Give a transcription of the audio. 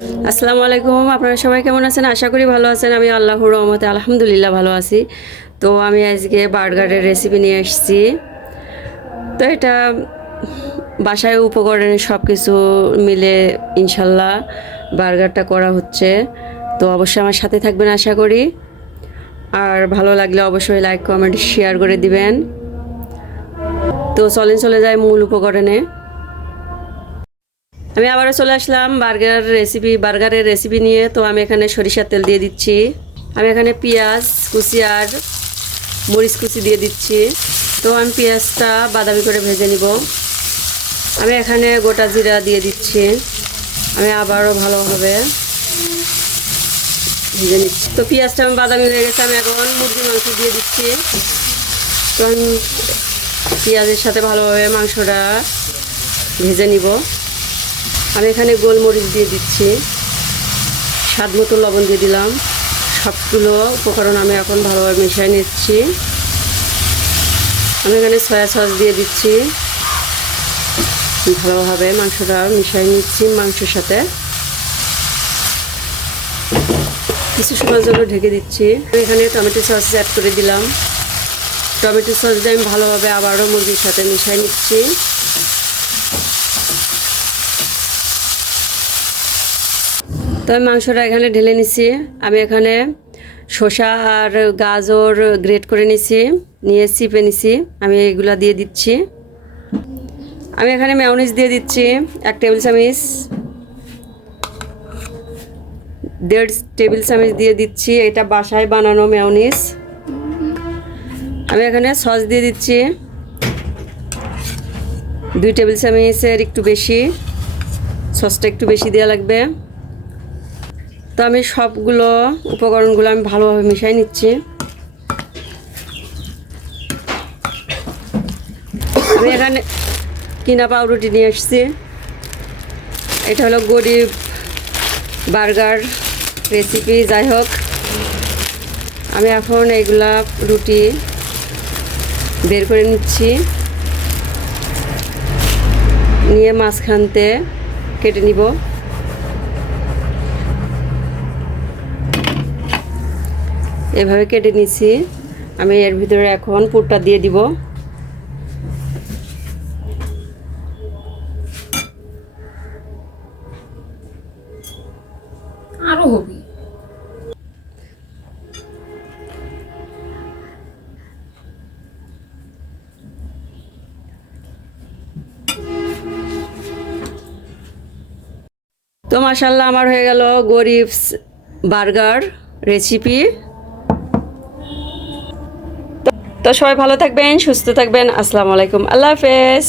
আসসালামু আলাইকুম, আপনারা সবাই কেমন আছেন? আশা করি ভালো আছেন। আমি আল্লাহর রহমতে আলহামদুলিল্লাহ ভালো আছি। তো আমি আজকে বার্গারের রেসিপি নিয়ে এসেছি। তো এটা বাসায় উপকরণে সব কিছু মিলে ইনশাল্লাহ বার্গারটা করা হচ্ছে। তো অবশ্যই আমার সাথে থাকবেন আশা করি। আর ভালো লাগলে অবশ্যই লাইক কমেন্ট শেয়ার করে দিবেন। তো চলে যায় মূল উপকরণে। আমি আবারও চলে আসলাম বার্গারের রেসিপি নিয়ে। তো আমি এখানে সরিষার তেল দিয়ে দিচ্ছি। আমি এখানে পেঁয়াজ কুচি আর মরিচ কুচি দিয়ে দিচ্ছি। তো আমি পেঁয়াজটা বাদামি করে ভেজে নিব। আমি এখানে গোটা জিরা দিয়ে দিচ্ছি। আমি আবারও ভালোভাবে ভেজে নিচ্ছি। তো পেঁয়াজটা আমি বাদামি হয়ে গেছে। আমি এখন মুরগির মাংস দিয়ে দিচ্ছি। তো আমি পেঁয়াজের সাথে ভালোভাবে মাংসটা ভেজে নিব। আমি এখানে গোলমরিচ দিয়ে দিচ্ছি, স্বাদ মতো লবণ দিয়ে দিলাম। সবগুলো উপকরণ আমি এখন ভালোভাবে মিশিয়ে নিচ্ছি। আমি এখানে সয়া সস দিয়ে দিচ্ছি। ভালোভাবে মাংসটা মিশিয়ে নিচ্ছি মাংসের সাথে। কিছু সময়ের জন্য ঢেকে দিচ্ছি। এখানে টমেটো সস অ্যাড করে দিলাম। টমেটো সস দিয়ে আমি ভালোভাবে আবারও মুরগির সাথে মিশিয়ে নিচ্ছি। তো আমি মাংসটা এখানে ঢেলে নিছি। আমি এখানে শসা আর গাজর গ্রেট করে নিয়ে চিপে নিছি। আমি এগুলা দিয়ে দিচ্ছি। আমি এখানে মেয়োনিজ দিয়ে দিচ্ছি 1 টেবিল চামচ, 1.5 টেবিল চামচ দিয়ে দিচ্ছি। এটা বাসায় বানানো মেয়োনিজ। আমি এখানে সস দিয়ে দিচ্ছি 2 টেবিল চামচের একটু বেশি। সসটা একটু বেশি দেওয়া লাগবে। তো আমি সবগুলো উপকরণগুলো আমি ভালোভাবে মিশিয়ে নিচ্ছি। আমি এখানে কিনা পাউরুটি নিয়ে এসেছি। এটা হলো গরিব বার্গার রেসিপি। যাই হোক, আমি এখন এইগুলা রুটি বের করে নিচ্ছি, নিয়ে মাঝখানতে কেটে নিব। এভাবে কেটে নিচ্ছি। আমি এর ভিতরে এখন পুরটা দিয়ে দিব। আরো হবে। তো মাশাআল্লাহ আমার হয়ে গেল গরিব বার্গার রেসিপি। তো সবাই ভালো থাকবেন, সুস্থ থাকবেন। আসসালামু আলাইকুম, আল্লাহ হাফেজ।